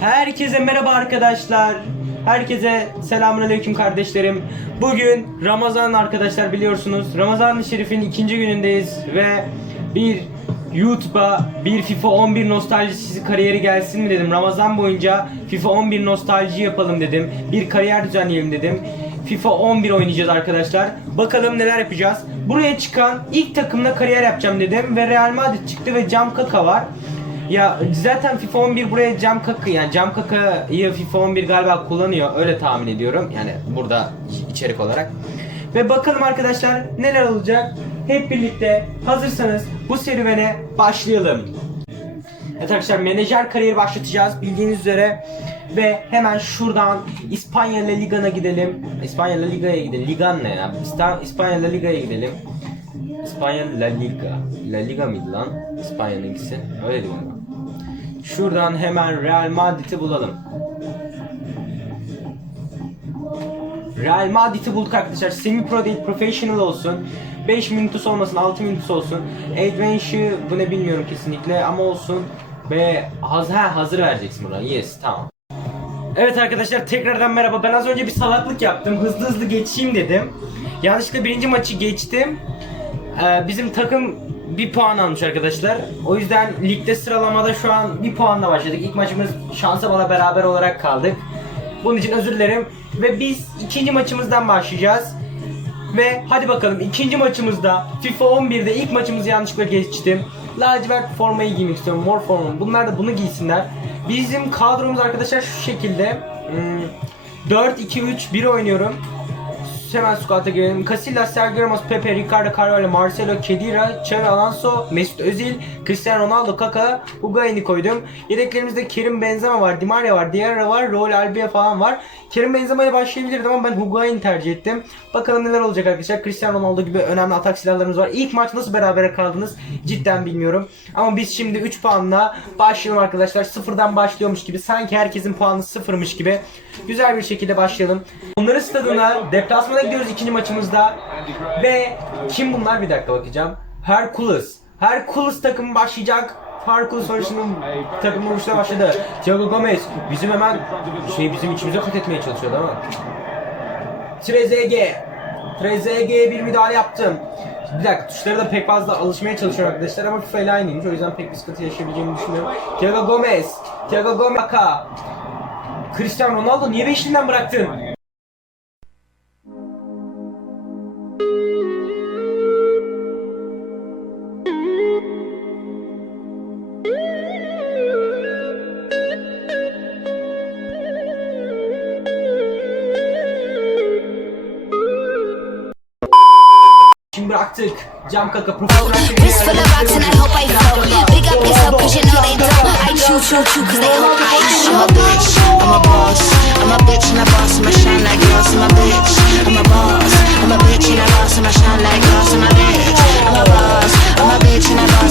Herkese merhaba arkadaşlar. Herkese selamünaleyküm kardeşlerim. Bugün Ramazan arkadaşlar biliyorsunuz. Ramazan-ı Şerif'in ikinci günündeyiz ve bir YouTube'a bir FIFA 11 nostaljisi kariyeri gelsin mi dedim. Ramazan boyunca FIFA 11 nostalji yapalım dedim. Bir kariyer düzenleyelim dedim. FIFA 11 oynayacağız arkadaşlar. Bakalım neler yapacağız. Buraya çıkan ilk takımla kariyer yapacağım dedim ve Real Madrid çıktı ve Cam Kaka var. Ya zaten FIFA 11 buraya Cam Kaka yani Cam Kaka'yı FIFA 11 galiba kullanıyor öyle tahmin ediyorum. Yani burada içerik olarak. Ve bakalım arkadaşlar neler olacak. Hep birlikte hazırsanız bu serüvene başlayalım. Evet arkadaşlar menajer kariyeri başlatacağız bildiğiniz üzere. Ve hemen şuradan İspanya La Liga'na gidelim. İspanya La Liga'ya gidelim. Ligan ne ya? İspanya La Liga'ya gidelim. İspanya La Liga. La Liga mıydı lan? İspanya'nınkisi. Öyle diyorum ben. Şuradan hemen Real Madrid'i bulalım. Real Madrid'i bulduk arkadaşlar. Semi pro değil professional olsun. 5 minutus olmasın 6 minutus olsun. Adventure bu ne bilmiyorum kesinlikle ama olsun. Ve haz ha, hazır vereceksin buna. Yes tamam. Evet arkadaşlar tekrardan merhaba. Ben az önce bir salaklık yaptım. Hızlı hızlı geçeyim dedim. Yanlışlıkla birinci maçı geçtim. Ee, bizim takım bir puan almış arkadaşlar. O yüzden ligde sıralamada şu an bir puanla başladık. İlk maçımız şansa bala beraber olarak kaldık. Bunun için özür dilerim. Ve biz ikinci maçımızdan başlayacağız. Ve hadi bakalım ikinci maçımızda FIFA 11'de ilk maçımızı yanlışlıkla geçtim. Lacivert formayı giymek istiyorum. Mor formamı. Bunlar da bunu giysinler. Bizim kadromuz arkadaşlar şu şekilde. Hmm, 4-2-3-1 oynuyorum. Hemen squad'a girelim. Casillas, Sergio Ramos, Pepe, Ricardo Carvalho, Marcelo, Kedira, Xavi Alonso, Mesut Özil, Cristiano Ronaldo, Kaka, Higuain'i koydum. Yedeklerimizde Kerim Benzema var, Di Maria var, Diarra var, Raul Albiya falan var. Kerim Benzema ile başlayabilirdim ama ben Higuain'i tercih ettim. Bakalım neler olacak arkadaşlar. Cristiano Ronaldo gibi önemli atak silahlarımız var. İlk maç nasıl berabere kaldınız cidden bilmiyorum. Ama biz şimdi 3 puanla başlayalım arkadaşlar. Sıfırdan başlıyormuş gibi. Sanki herkesin puanı sıfırmış gibi. Güzel bir şekilde başlayalım. Onların stadına deplasmana gidiyoruz ikinci maçımızda. Ve kim bunlar bir dakika bakacağım. Hercules. Hercules takımı başlayacak. Hercules Barış'ın takımı vuruşuna başladı. Thiago Gomez bizim hemen şey bizim içimize kat etmeye çalışıyor değil mi? Trezeguet. Trezeguet'e bir müdahale yaptım. Bir dakika tuşlara da pek fazla alışmaya çalışıyorum arkadaşlar ama FIFA ile aynıymış. O yüzden pek bir sıkıntı yaşayabileceğimi düşünmüyorum. Thiago Gomez. Thiago Gomez. Cristiano Ronaldo niye beşliğinden bıraktın?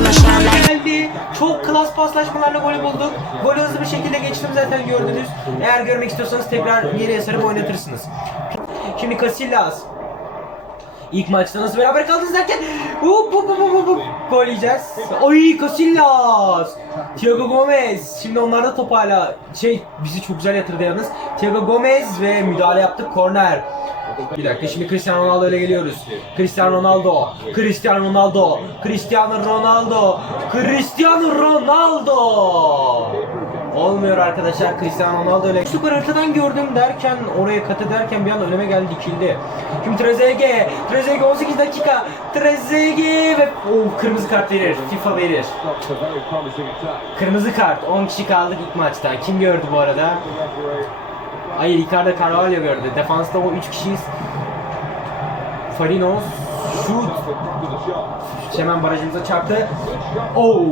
I'ma shine like geldi. Çok klas paslaşmalarla golü bulduk. Golü hızlı bir şekilde geçtim zaten gördünüz. Eğer görmek istiyorsanız tekrar geriye sarıp oynatırsınız. Şimdi Casillas. İlk maçta nasıl beraber kaldınız derken hop hop hop hop gol yiyeceğiz. Oy Casillas. Thiago Gomez. Şimdi onlar da top hala şey bizi çok güzel yatırdı yalnız. Thiago Gomez ve müdahale yaptık korner. Bir dakika şimdi Cristiano Ronaldo ile geliyoruz. Cristiano Ronaldo, Cristiano Ronaldo, Cristiano Ronaldo, Cristiano Ronaldo. Olmuyor arkadaşlar Cristiano Ronaldo ile. Süper haritadan gördüm derken oraya kat ederken bir anda önüme geldi dikildi. Şimdi Trezeguet, Trezeguet 18 dakika. Trezeguet ve oh, kırmızı kart verir. FIFA verir. Kırmızı kart. 10 kişi kaldık ilk maçta. Kim gördü bu arada? Hayır Ricardo Carvalho gördü. Defansta o 3 kişiyiz. Farinos şut. Hemen barajımıza çarptı. Oo!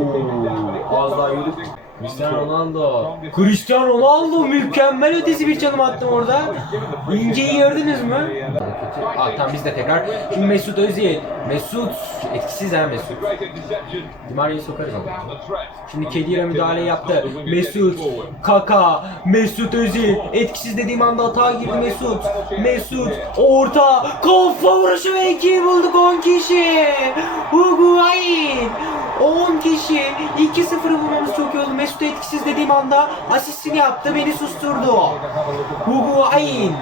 Az daha yürüdük. Cristiano Ronaldo. Cristiano Ronaldo mükemmel ötesi bir çalım attım orada. İnceyi gördünüz mü? Aa, tamam biz de tekrar. Şimdi Mesut Özil. Mesut etkisiz ha Mesut. Di Maria'yı sokarız ama. Şimdi Kedira müdahale yaptı. Mesut, Kaka, Mesut Özil. Etkisiz dediğim anda hata girdi Mesut. Mesut, orta, kafa vuruşu ve iki bulduk 10 kişi. Higuain. 10 kişi 2-0'ı bulmamız çok iyi oldu. Mesut etkisiz dediğim anda asistini yaptı beni susturdu. Higuain.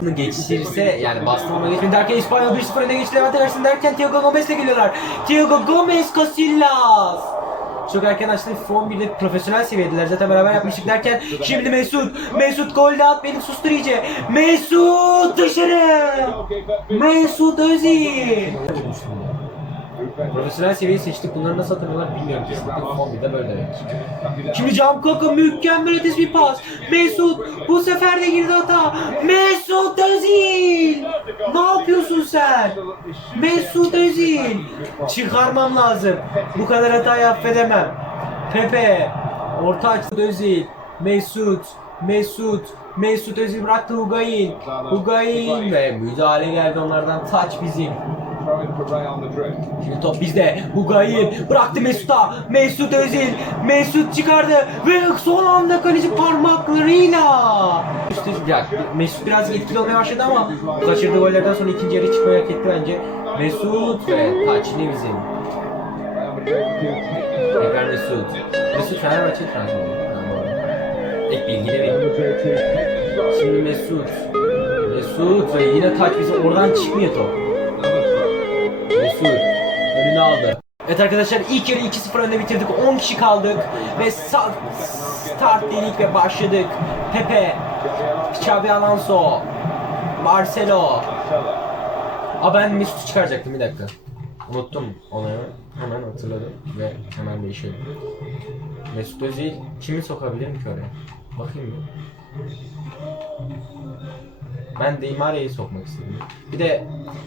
Bunu geçirse yani bastırma geçmedi derken İspanya 1-0 öne geçti Levante karşısında derken Thiago Gomez'le geliyorlar. Thiago Gomez Casillas. Çok erken açtı. FIFA 11'de profesyonel seviyedeler. Zaten beraber yapmıştık derken şimdi Mesut. Mesut gol de at beni sustur iyice. Mesut dışarı. Mesut Özil. Profesyonel seviyeyi seçtik. Bunları nasıl hatırlıyorlar bilmiyorum. Kesinlikle FIFA 11'de böyle demek. Şimdi Cam Kaka mükemmel ötesi bir pas. Mesut bu sefer de girdi hata. Mesut Özil. Ne yapıyorsun sen? Mesut Özil. Çıkarmam lazım. Bu kadar hatayı affedemem. Pepe. Orta açtı Özil. Mesut. Mesut. Mesut Özil bıraktı Hugayin. Hugayin ve müdahale geldi onlardan. Taç bizim. Top bizde. Hugayin bıraktı Mesut'a. Mesut Özil. Mesut çıkardı ve son anda kaleci parmaklarıyla. Mesut biraz etkili olmaya başladı ama kaçırdığı gollerden sonra ikinci yarı çıkmayı hak etti bence. Mesut ve taç ne bizim? Tekrar Mesut. Mesut Fenerbahçe transferi. Ek bilgi de vereyim. Şimdi Mesut. Mesut ve yine taç bize oradan çıkmıyor top. Mesut önünü aldı. Evet arkadaşlar ilk yarı 2-0 önde bitirdik. 10 kişi kaldık ve sa- start dedik ve başladık. Pepe, Xabi Alonso, Marcelo. Aa ben Mesut'u çıkaracaktım bir dakika. Unuttum onu hemen hatırladım ve hemen değişelim. Mesut Özil kimi sokabilirim ki oraya? Bakayım bir. Ben Maria'yı sokmak istedim. Bir de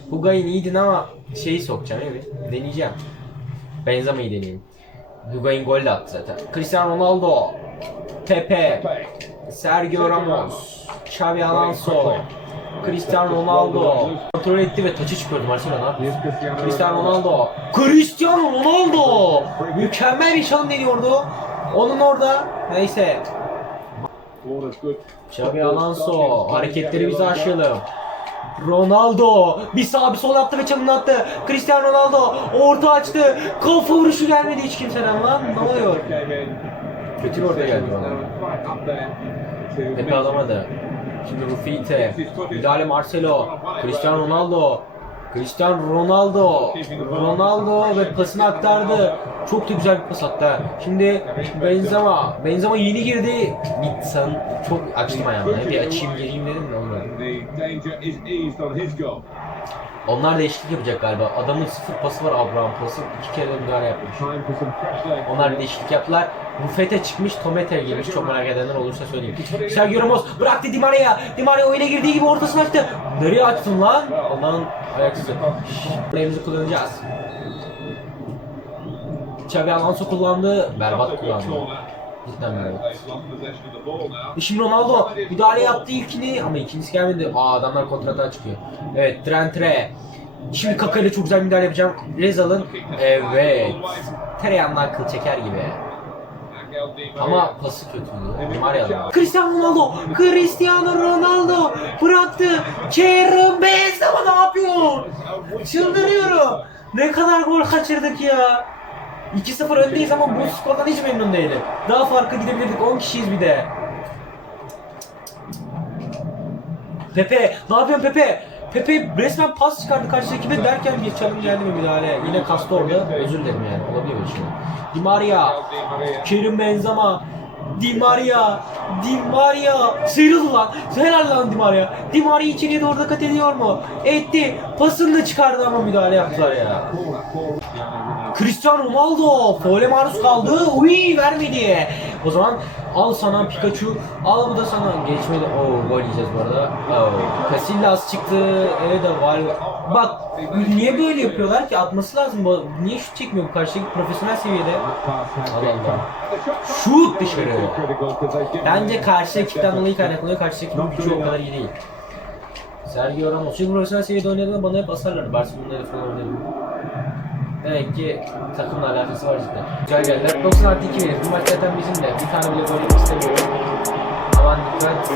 Hugayin iyiydin ama şeyi sokacağım evet. Deneyeceğim. Benzema'yı deneyeyim. Hugayin gol de attı zaten. Cristiano Ronaldo. Pepe. Sergio Ramos. Xavi Alonso. Cristiano Ronaldo. Kontrol etti ve taçı ne yapıyor? Cristiano Ronaldo. Cristiano Ronaldo. Mükemmel bir çalım deniyordu. Onun orada. Neyse. Xabi Alonso hareketleri bize aşıyalım. Ronaldo bir sağ bir sol yaptı ve çalımını attı. Cristiano Ronaldo orta açtı. Kafa vuruşu gelmedi hiç kimseden lan. Ne oluyor? Kötü bir orta geldi bana. Pepe alamadı. Şimdi Rufite. Müdahale Marcelo. Cristiano Ronaldo. Cristiano Ronaldo. Ronaldo ve pasını aktardı. Çok da güzel bir pas attı. Şimdi Benzema. Benzema yeni girdi. Sen çok açtım ayağımı. Bir açayım gireyim dedim de olmadı. Onlar değişiklik yapacak galiba. Adamın sıfır pası var Abraham pası. iki kere müdahale yapmış. Onlar değişiklik yaptılar. Rufete çıkmış, Tomete girmiş. Çok merak edenler olursa söyleyeyim. Sergio Ramos bıraktı Di Maria. Di Maria oyuna girdiği gibi ortasını açtı. Nereye açtın lan? Ondan ayaksızı. Elimizi kullanacağız. Xabi Alonso kullandı. Berbat kullandı. Cidden. E Şimdi Ronaldo müdahale yaptı ilkini ama ikincisi gelmedi. Aa adamlar kontrata çıkıyor. Evet Trentre. Şimdi Kaka ile çok güzel müdahale yapacağım. Rezal'ın evet. Tereyağından kıl çeker gibi. Ama pası kötüydü. Maria'da. Cristiano Ronaldo. Cristiano Ronaldo bıraktı. Kerem Benzema ne yapıyor? Çıldırıyorum. Ne kadar gol kaçırdık ya. 2-0 öndeyiz ama bu skordan hiç memnun değilim. Daha farkı gidebilirdik. 10 kişiyiz bir de. Pepe, ne yapıyorsun Pepe? Pepe resmen pas çıkardı karşı ekibe derken bir çalım geldi mi müdahale? Yine kastı orada. Özür dilerim yani. Olabilir böyle şey. Di Maria, Kerim Benzema, Di Maria, Di Maria sıyrıldı lan. Helal lan Di Maria. Di Maria içeriye doğru da kat ediyor mu? Etti. Pasını da çıkardı ama müdahale yaptılar ya. Cristiano Ronaldo faule maruz kaldı. Uy vermedi. O zaman al sana Pikachu. Al bu da sana. Geçmedi. Oo gol yiyeceğiz bu arada. Oo. Casillas çıktı. Evet de var. Bak niye böyle yapıyorlar ki? Atması lazım. Niye şut çekmiyor bu karşıdaki profesyonel seviyede? Allah Allah. Şut dışarı. Bence karşı ekipten dolayı kaynaklanıyor. Karşı ekibin gücü o kadar iyi değil. Sergio Ramos. Çünkü profesyonel seviyede oynadığında bana hep asarlar. Barcelona'da falan oynadım. Demek ki takımla alakası var cidden. Güzel geldiler. 90 artı 2 verir. Bu maç zaten bizim de. Bir tane bile gol istemiyorum. Aman dikkat.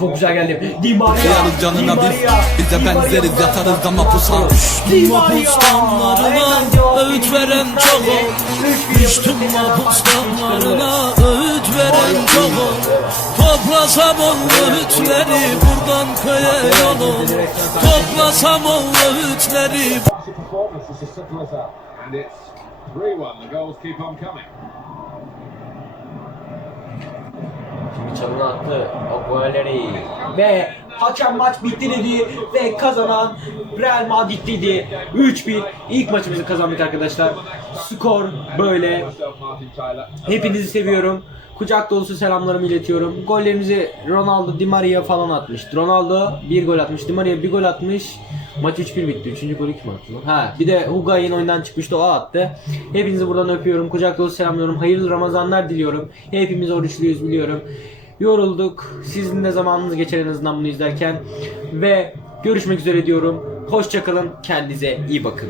Çok güzel geldi. Di Maria. Kıyarız canına Di biz Maria, Bize Di Maria. benzeriz yatarız ama pusan Di Maria. mahpuslarına Öğüt veren çok Düştüm mahpuslarına Öğüt veren çok Toplasam o öğütleri Buradan köye yol ol Toplasam o öğütleri. And it's 3-1. The goals keep on coming. Şimdi çalını attı. O golleri. Ve hakem maç bitti dedi ve kazanan Real Madrid dedi. 3-1. İlk maçımızı kazandık arkadaşlar. Skor böyle. Hepinizi seviyorum. Kucak dolusu selamlarımı iletiyorum. Gollerimizi Ronaldo, Di Maria falan atmıştı. Ronaldo bir gol atmış, Di Maria bir gol atmış. Maç 3-1 bitti. Üçüncü golü kim attı lan? Ha, bir de Hugay'ın oyundan çıkmıştı o attı. Hepinizi buradan öpüyorum. Kucak dolusu selamlıyorum. Hayırlı Ramazanlar diliyorum. Hepimiz oruçluyuz biliyorum. Yorulduk. Sizin de zamanınız geçer en azından bunu izlerken. Ve görüşmek üzere diyorum. Hoşçakalın. Kendinize iyi bakın.